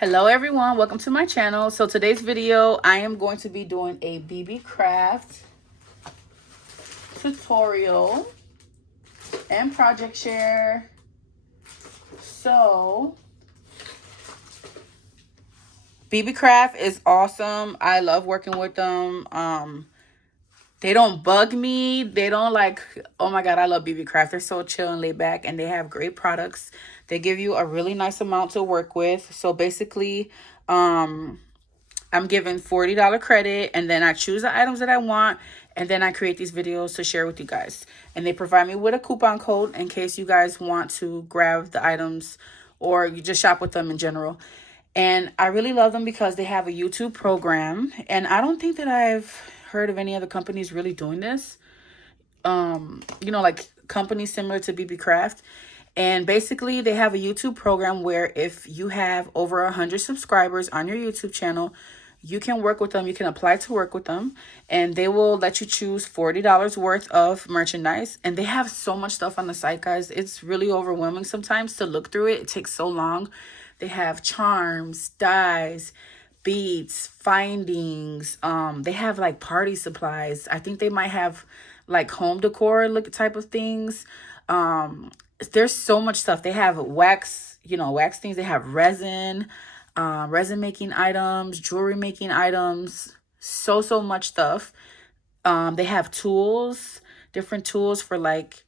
Hello everyone, welcome to my channel. So today's video, I am going to be doing a BeebeeCraft tutorial and project share. So BeebeeCraft is awesome. I love working with them. They don't bug me. They don't like, oh my God, I love BeebeeCraft. They're so chill and laid back, and they have great products. They give you a really nice amount to work with. So basically, I'm given $40 credit, and then I choose the items that I want, and then I create these videos to share with you guys. And they provide me with a coupon code in case you guys want to grab the items or you just shop with them in general. And I really love them because they have a YouTube program, and I don't think that I've heard of any other companies really doing this. Like companies similar to BeebeeCraft. And basically they have a YouTube program where if you have over 100 subscribers on your YouTube channel, you can work with them. You can apply to work with them, and they will let you choose $40 worth of merchandise. And they have so much stuff on the site, guys. It's really overwhelming sometimes to look through it. It takes so long. They have charms, dies, beads, findings. They have like party supplies. I think they might have like home decor look type of things. There's so much stuff. They have wax, wax things. They have resin, resin making items, jewelry making items, so much stuff. They have tools, different tools for like,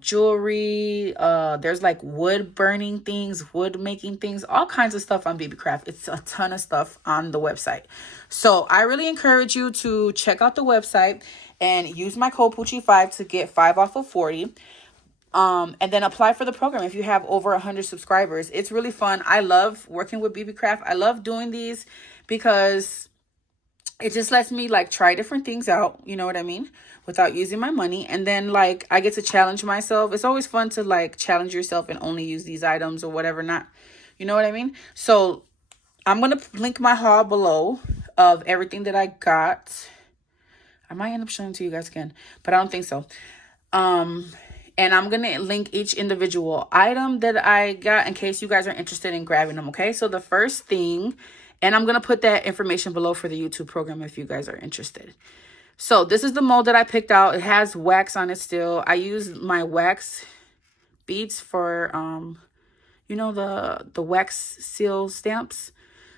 jewelry. There's like wood burning things, wood making things, all kinds of stuff on BeebeeCraft. It's a ton of stuff on the website. So I really encourage you to check out the website and use my code Poochie5 to get 5 off of 40. And then apply for the program if you have over 100 subscribers. It's really fun. I love working with BeebeeCraft. I love doing these because it just lets me like try different things out, you know what I mean, without using my money. And then like I get to challenge myself. It's always fun to like challenge yourself and only use these items or whatever, not, you know what I mean? So I'm going to link my haul below of everything that I got. I might end up showing it to you guys again, but I don't think so. And I'm going to link each individual item that I got in case you guys are interested in grabbing them, okay? So the first thing, and I'm going to put that information below for the YouTube program if you guys are interested. So this is the mold that I picked out. It has wax on it still. I use my wax beads for, the wax seal stamps.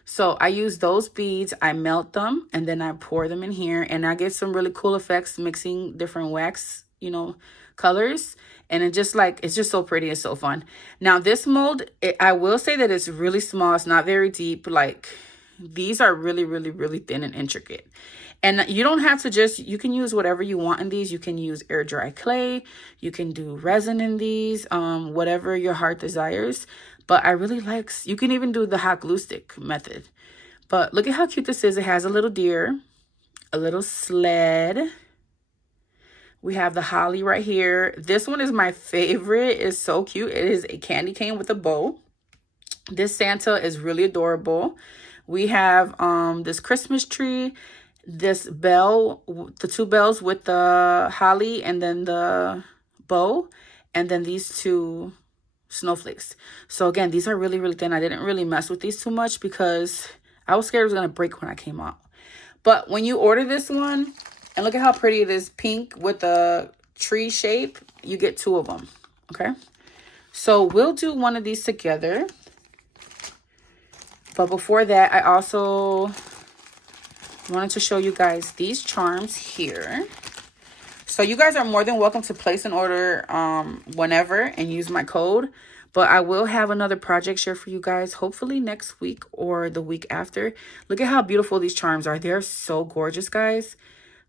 So I use those beads, I melt them, and then I pour them in here, and I get some really cool effects mixing different wax, colors. And it's just so pretty. It's so fun. Now this mold, I will say that it's really small. It's not very deep. Like these are really thin and intricate. And you don't have to you can use whatever you want in these. You can use air dry clay. You can do resin in these, whatever your heart desires. But I really you can even do the hot glue stick method. But look at how cute this is. It has a little deer, a little sled. We have the holly right here. This one is my favorite. It's so cute. It is a candy cane with a bow. This Santa is really adorable. We have this Christmas tree, this bell, the 2 bells with the holly and then the bow, and then these 2 snowflakes. So again, these are really thin. I didn't really mess with these too much because I was scared it was going to break when I came out. But when you order this one, and look at how pretty it is, pink with a tree shape, you get 2 of them, okay? So we'll do one of these together. But before that, I also wanted to show you guys these charms here. So you guys are more than welcome to place an order whenever and use my code. But I will have another project share for you guys, hopefully next week or the week after. Look at how beautiful these charms are. They're so gorgeous, guys.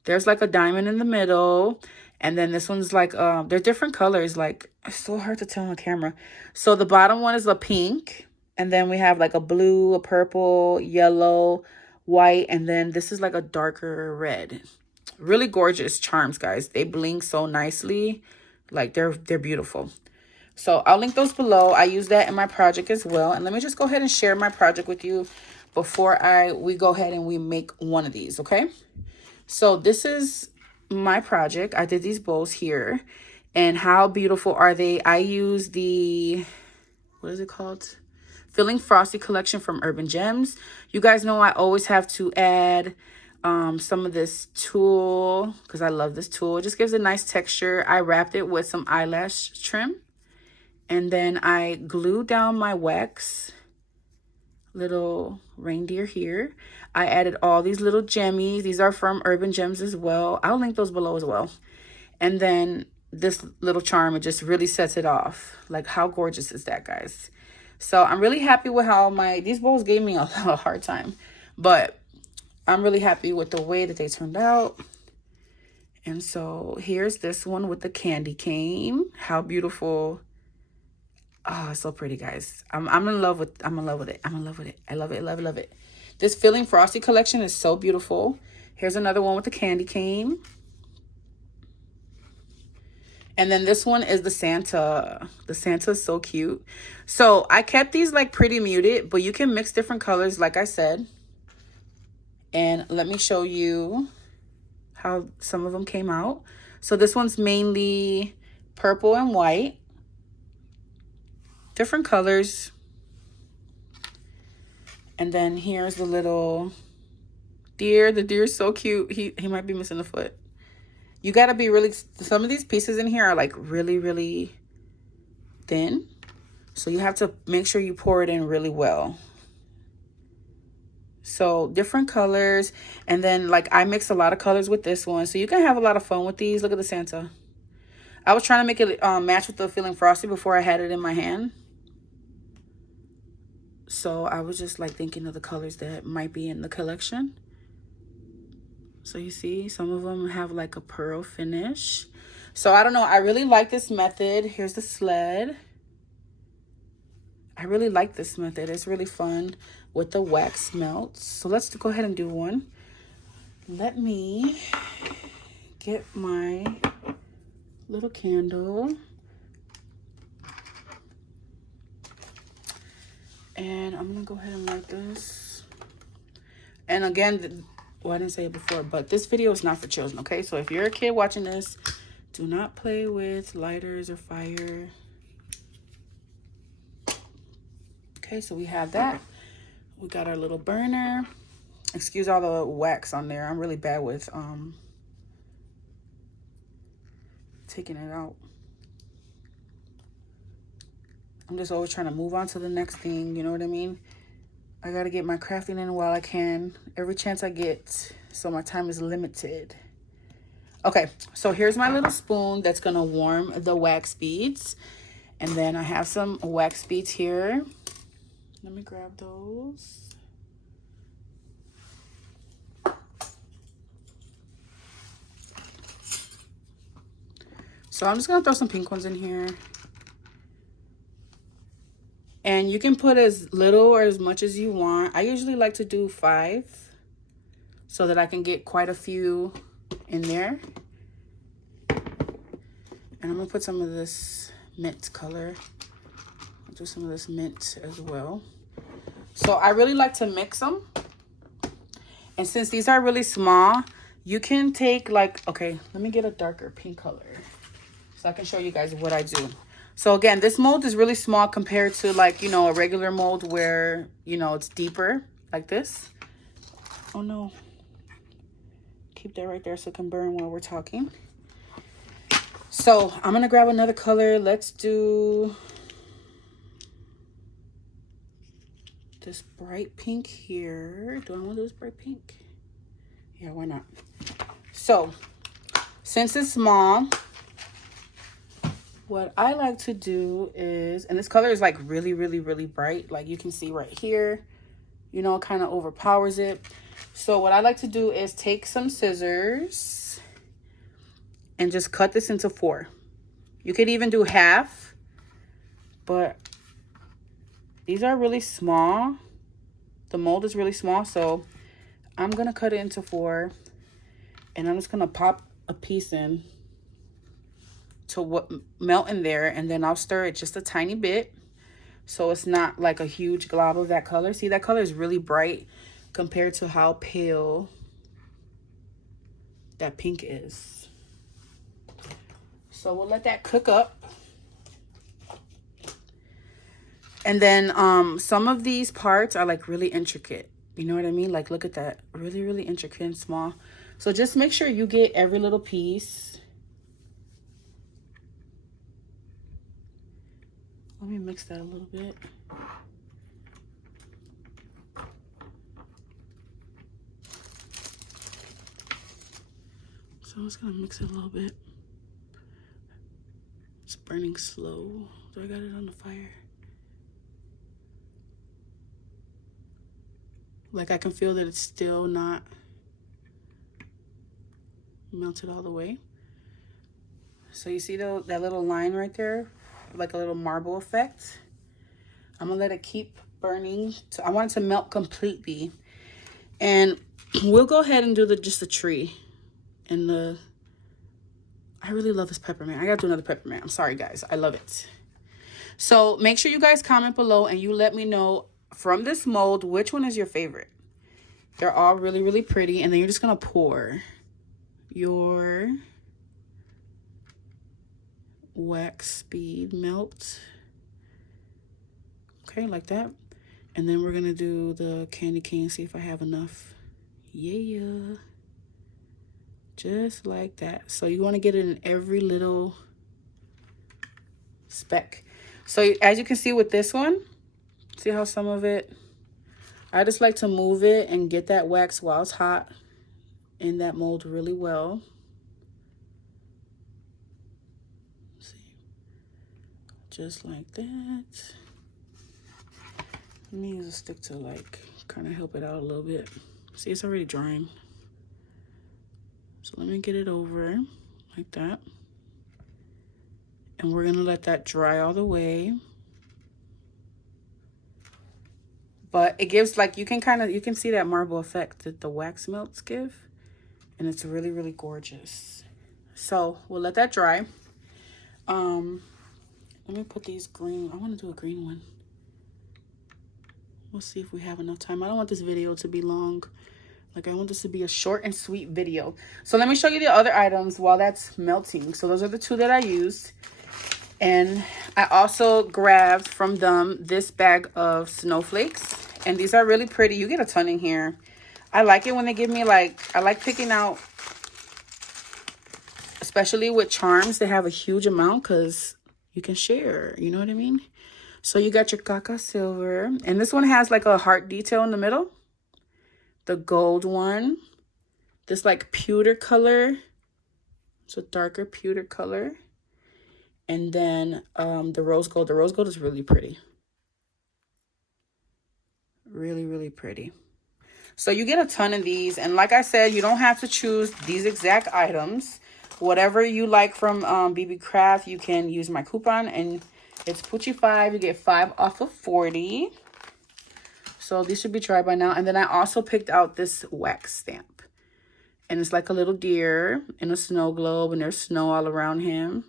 There's like a diamond in the middle. And then this one's like, they're different colors. Like, it's so hard to tell on camera. So the bottom one is a pink. And then we have like a blue, a purple, yellow, white. And then this is like a darker red. Really gorgeous charms, guys. They bling so nicely. Like, they're beautiful. So I'll link those below. I use that in my project as well. And let me just go ahead and share my project with you before we go ahead and we make one of these, okay? So this is my project. I did these bowls here. And how beautiful are they? I use the, what is it called? Filling Frosty collection from Urban Gems. You guys know I always have to add some of this tulle because I love this tulle. It just gives a nice texture. I wrapped it with some eyelash trim. And then I glued down my wax little reindeer here. I added all these little gemmies. These are from Urban Gems as well. I'll link those below as well. And then this little charm, it just really sets it off. Like, how gorgeous is that, guys? So I'm really happy with how these bowls gave me a hard time, but I'm really happy with the way that they turned out. And so here's this one with the candy cane. How beautiful. Oh, it's so pretty, guys. I'm in love with it. I'm in love with it. I love it. Love it. This Filling Frosty collection is so beautiful. Here's another one with the candy cane. And then this one is the Santa. The Santa is so cute. So I kept these like pretty muted, but you can mix different colors like I said. And let me show you how some of them came out. So this one's mainly purple and white. Different colors. And then here's the little deer. The deer is so cute. He might be missing a foot. You got to be really, some of these pieces in here are like really, really thin. So you have to make sure you pour it in really well. So different colors. And then like I mix a lot of colors with this one. So you can have a lot of fun with these. Look at the Santa. I was trying to make it match with the Filling Frosty before I had it in my hand. So I was just like thinking of the colors that might be in the collection. So you see, some of them have like a pearl finish. So I don't know. I really like this method. Here's the sled. I really like this method. It's really fun with the wax melts. So let's go ahead and do one. Let me get my little candle. And I'm going to go ahead and light this. And again, well, I didn't say it before, but this video is not for children, okay? So if you're a kid watching this, do not play with lighters or fire. Okay, so we have that. We got our little burner. Excuse all the wax on there. I'm really bad with taking it out. I'm just always trying to move on to the next thing, you know what I mean? I gotta get my crafting in while I can, every chance I get, so my time is limited. Okay, so here's my little spoon that's gonna warm the wax beads. And then I have some wax beads here. Let me grab those. So I'm just gonna throw some pink ones in here. And you can put as little or as much as you want. I usually like to do 5 so that I can get quite a few in there. And I'm gonna put some of this mint color. I'll do some of this mint as well. So I really like to mix them. And since these are really small, you can take like, okay, let me get a darker pink color so I can show you guys what I do. So again, this mold is really small compared to like, you know, a regular mold where, you know, it's deeper like this. Oh no. Keep that right there so it can burn while we're talking. So I'm going to grab another color. Let's do this bright pink here. Do I want to do this bright pink? Yeah, why not? So since it's small, what I like to do is, and this color is like really, really, really bright. Like you can see right here, you know, it kind of overpowers it. So what I like to do is take some scissors and just cut this into 4. You could even do half, but these are really small. The mold is really small, so I'm going to cut it into 4, and I'm just going to pop a piece in to what melt in there, and then I'll stir it just a tiny bit so it's not like a huge glob of that color. See, that color is really bright compared to how pale that pink is. So we'll let that cook up. And then some of these parts are like really intricate. You know what I mean? Like, look at that. Really, really intricate and small. So just make sure you get every little piece. Let me mix that a little bit. So I'm just gonna mix it a little bit. It's burning slow. Do I got it on the fire? Like, I can feel that it's still not melted all the way. So you see that little line right there? Like a little marble effect. I'm gonna let it keep burning. So I want it to melt completely. And we'll go ahead and do just the tree. And I really love this peppermint. I gotta do another peppermint. I'm sorry, guys. I love it. So make sure you guys comment below and you let me know from this mold, which one is your favorite. They're all really, really pretty. And then you're just gonna pour your wax bead melt. Okay, like that. And then we're gonna do the candy cane, see if I have enough. Yeah. Just like that. So you wanna get it in every little speck. So as you can see with this one, see how some of it, I just like to move it and get that wax while it's hot in that mold really well. See, just like that. Let me use a stick to like kind of help it out a little bit. See, it's already drying. So let me get it over like that. And we're gonna let that dry all the way. But it gives like, you can see that marble effect that the wax melts give. And it's really, really gorgeous. So we'll let that dry. Let me put these green, I wanna do a green one. We'll see if we have enough time. I don't want this video to be long. Like, I want this to be a short and sweet video. So let me show you the other items while that's melting. So those are the two that I used. And I also grabbed from them this bag of snowflakes. And these are really pretty. You get a ton in here. I like it when they give me like, I like picking out, especially with charms, they have a huge amount because you can share. You know what I mean? So you got your caca silver. And this one has like a heart detail in the middle. The gold one. This like pewter color. It's a darker pewter color. And then the rose gold. The rose gold is really pretty. Really, really pretty. So you get a ton of these. And like I said, you don't have to choose these exact items. Whatever you like from BeebeeCraft, you can use my coupon. And it's Poochie5. You get 5 off of 40. So these should be dry by now. And then I also picked out this wax stamp. And it's like a little deer in a snow globe. And there's snow all around him.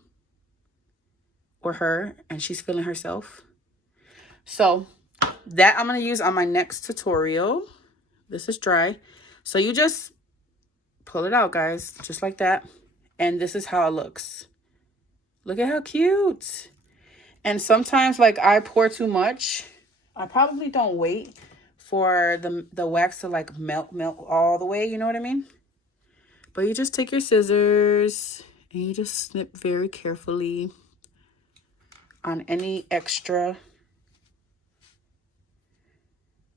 Or her. And she's feeling herself. So that I'm going to use on my next tutorial. This is dry. So you just pull it out, guys. Just like that. And this is how it looks. Look at how cute. And sometimes, like, I pour too much. I probably don't wait for the wax to, like, melt all the way. You know what I mean? But you just take your scissors and you just snip very carefully on any extra.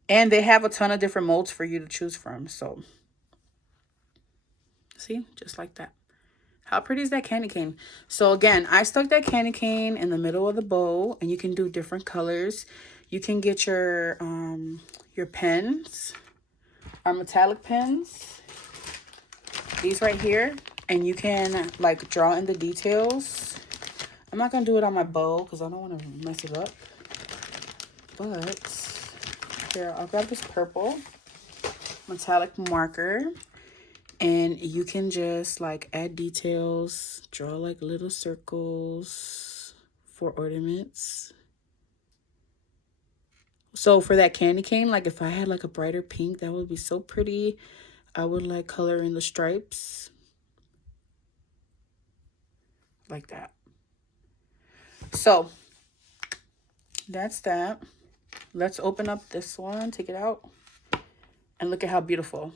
And they have a ton of different molds for you to choose from. So, see? Just like that. How pretty is that candy cane? So, again, I stuck that candy cane in the middle of the bow. And you can do different colors. You can get your pens. Our metallic pens. These right here. And you can, like, draw in the details. I'm not going to do it on my bow because I don't want to mess it up. But here, I'll grab this purple metallic marker. And you can just, like, add details. Draw, like, little circles for ornaments. So, for that candy cane, like, if I had, like, a brighter pink, that would be so pretty. I would, like, color in the stripes. Like that. So, that's that. Let's open up this one, take it out, and look at how beautiful.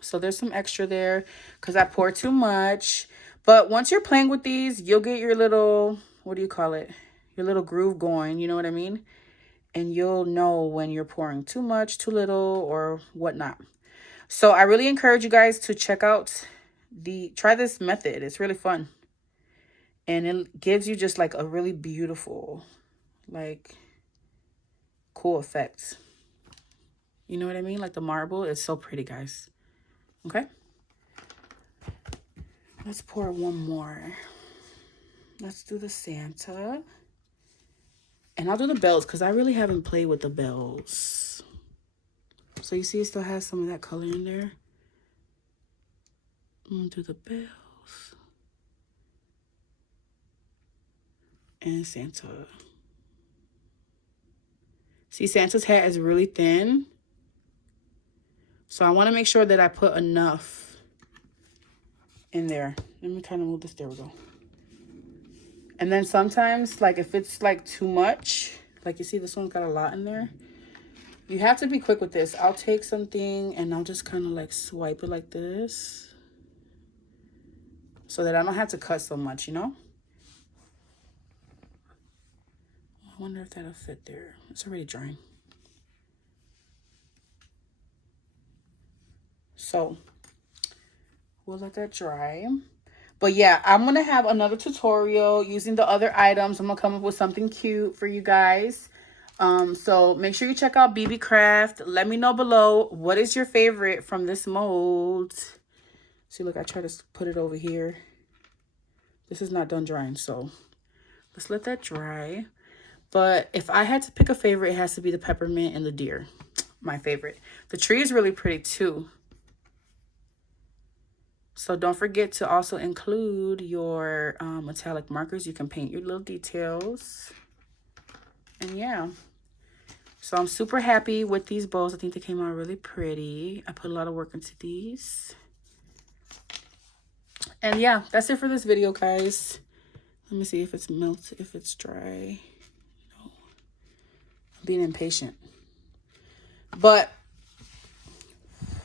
So there's some extra there because I poured too much. But once you're playing with these, you'll get your little, what do you call it? Your little groove going, you know what I mean? And you'll know when you're pouring too much, too little, or whatnot. So I really encourage you guys to check out try this method. It's really fun. And it gives you just like a really beautiful, like, cool effect. You know what I mean? Like the marble, it's so pretty, guys. Okay. Let's pour one more. Let's do the Santa. And I'll do the bells because I really haven't played with the bells. So you see it still has some of that color in there. I'm going to do the bells. And Santa. See, Santa's hat is really thin. So I want to make sure that I put enough in there. Let me kind of move this. There we go. And then sometimes, like, if it's, like, too much, like, you see this one's got a lot in there. You have to be quick with this. I'll take something and I'll just kind of, like, swipe it like this. So that I don't have to cut so much, you know? I wonder if that'll fit there. It's already drying. So we'll let that dry. But yeah, I'm going to have another tutorial using the other items. I'm going to come up with something cute for you guys. So make sure you check out BeebeeCraft. Let me know below what is your favorite from this mold. See, look, I try to put it over here. This is not done drying, so let's let that dry. But if I had to pick a favorite, it has to be the peppermint and the deer. My favorite. The tree is really pretty too. So don't forget to also include your metallic markers. You can paint your little details. And yeah. So I'm super happy with these bows. I think they came out really pretty. I put a lot of work into these. And yeah, that's it for this video, guys. Let me see if it's melted, if it's dry. No. I'm being impatient. But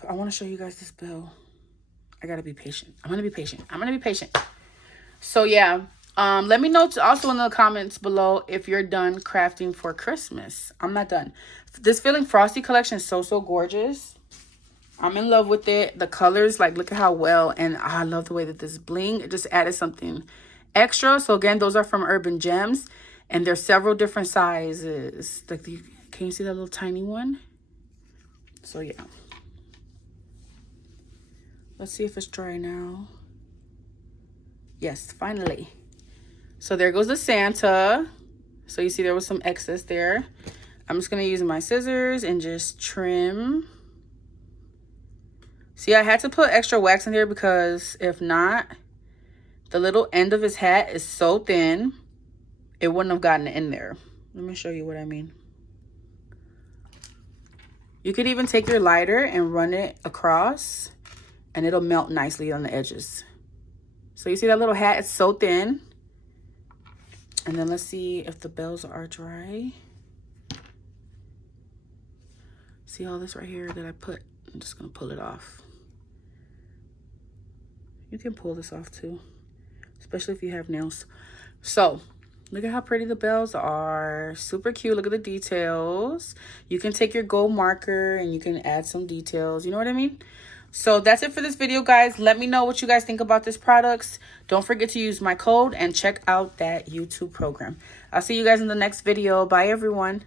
I want to show you guys this bell. I gotta be patient. I'm gonna be patient. I'm gonna be patient. So yeah, let me know also in the comments below if you're done crafting for Christmas. I'm not done. This Feeling Frosty collection is so gorgeous. I'm in love with it. The colors, like, look at how well, and I love the way that this bling, it just added something extra. So again, those are from Urban Gems, and there's several different sizes. Like, can you see that little tiny one? So yeah. Let's see if it's dry now. Yes, finally. So there goes the Santa. So you see there was some excess there. I'm just going to use my scissors and just trim. See, I had to put extra wax in there because if not, the little end of his hat is so thin, it wouldn't have gotten in there. Let me show you what I mean. You could even take your lighter and run it across, and it'll melt nicely on the edges. So you see that little hat? It's so thin. And then let's see if the bells are dry. See all this right here that I put? I'm just going to pull it off. You can pull this off too, especially if you have nails. So look at how pretty the bells are. Super cute. Look at the details. You can take your gold marker and you can add some details. You know what I mean? So that's it for this video, guys. Let me know what you guys think about this products. Don't forget to use my code and check out that YouTube program. I'll see you guys in the next video. Bye, everyone.